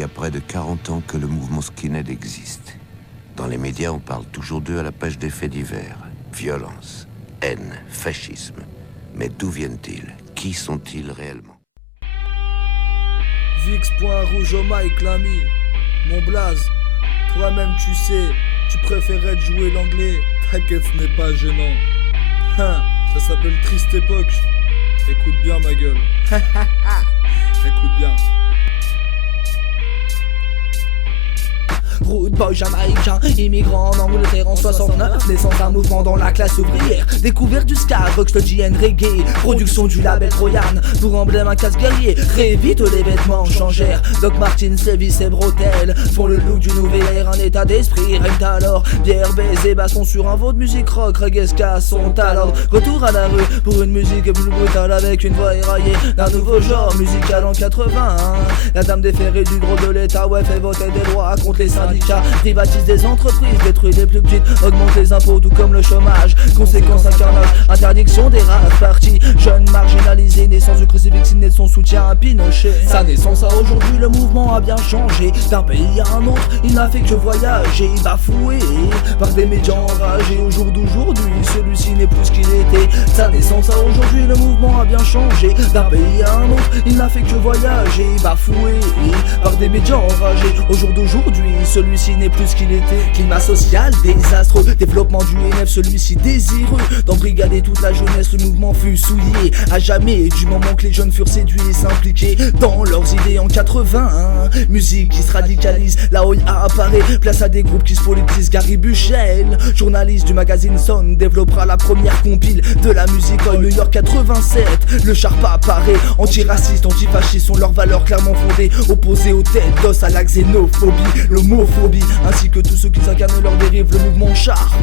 Il y a près de 40 ans que le mouvement skinhead existe. Dans les médias, on parle toujours d'eux à la page des faits divers. Violence, haine, fascisme. Mais d'où viennent-ils? Qui sont-ils réellement? Vix.rouge au mic, l'ami. Mon blaze, toi-même tu sais, tu préférais de jouer l'anglais. T'inquiète, ce n'est pas gênant. Ça s'appelle Triste Époque. Écoute bien ma gueule. Écoute bien. Rude boy jamaïcain, immigrant en Angleterre en 69, naissance d'un mouvement dans la classe ouvrière. Découverte du ska, rock, sludgy and reggae. Production du label Troyan, pour emblème un casque guerrier. Très vite les vêtements changèrent. Doc Martens, Levi's et bretelles font le look du nouvel air, un état d'esprit règne alors. Bière, baiser, basson sur un veau de musique rock, reggae, ska sont à l'ordre. Retour à la rue pour une musique plus brutale avec une voix éraillée d'un nouveau genre musical en 80. La dame déférée du gros de l'état, ouais, fait voter des lois contre les syndicats, privatise des entreprises, détruit les plus petites, augmente les impôts tout comme le chômage. Conséquence un carnage, interdiction des rap parties. Jeune marginalisé, naissance du crucifix, né de son soutien à Pinochet. Sa naissance à aujourd'hui, le mouvement a bien changé. D'un pays à un autre, il n'a fait que voyager, bafoué par des médias enragés. Au jour d'aujourd'hui, celui-ci n'est plus ce qu'il était. Sa naissance à aujourd'hui, le mouvement a bien changé. D'un pays à un autre, il n'a fait que voyager, bafoué par des médias enragés. Au jour d'aujourd'hui, celui-ci n'est plus ce qu'il était. Climat social désastreux, développement du NF, celui-ci désireux d'embrigader toute la jeunesse. Le mouvement fut souillé à jamais du moment que les jeunes furent séduits et s'impliquer dans leurs idées en 80. Musique qui se radicalise, la OIA apparaît, place à des groupes qui se politisent. Gary Buchel, journaliste du magazine Son, développera la première compile de la musique en New York 87. Le Sharpa apparaît, antiraciste, antifasciste sont leurs valeurs clairement fondées, opposées aux têtes d'os, à la xénophobie, l'homophobie, ainsi que tous ceux qui incarnent leur dérive. Le mouvement Sharp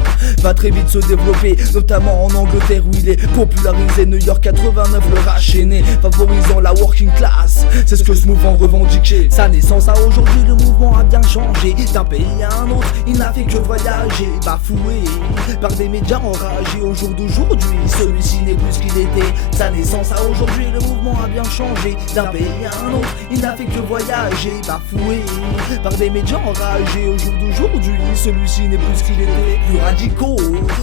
va très vite se développer, notamment en Angleterre où il est popularisé. New York 89, le racheté, favorisant la working class, c'est ce que ce mouvement revendiquait. Sa naissance à aujourd'hui, le mouvement a bien changé. D'un pays à un autre, il n'a fait que voyager, bafoué par des médias enragés. Au jour d'aujourd'hui, celui-ci n'est plus ce qu'il était. Sa naissance à aujourd'hui, le mouvement a bien changé. D'un pays à un autre, il n'a fait que voyager, bafoué par des médias enragés. Au jour d'aujourd'hui, celui-ci n'est plus ce qu'il était. Plus radicaux,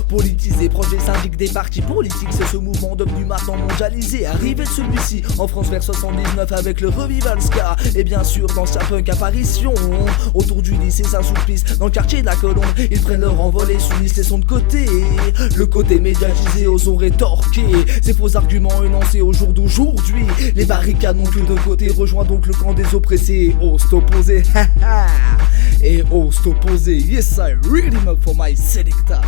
politisés, proches des syndics, des partis politiques, c'est ce mouvement devenu maintenant mondialisé. Arrivé de celui-ci en France vers 79 avec le revival ska, et bien sûr d'anciens punk apparition autour du lycée Saint-Sulpice. Dans le quartier de la Colombe, ils prennent leur envol et s'unissent les sons de côté. Le côté médiatisé osons rétorquer ces faux arguments énoncés. Au jour d'aujourd'hui, les barricades n'ont que deux côtés. Rejoins donc le camp des oppressés, ose t'opposer. Et ose t'opposer. Yes, I really up for my selecta.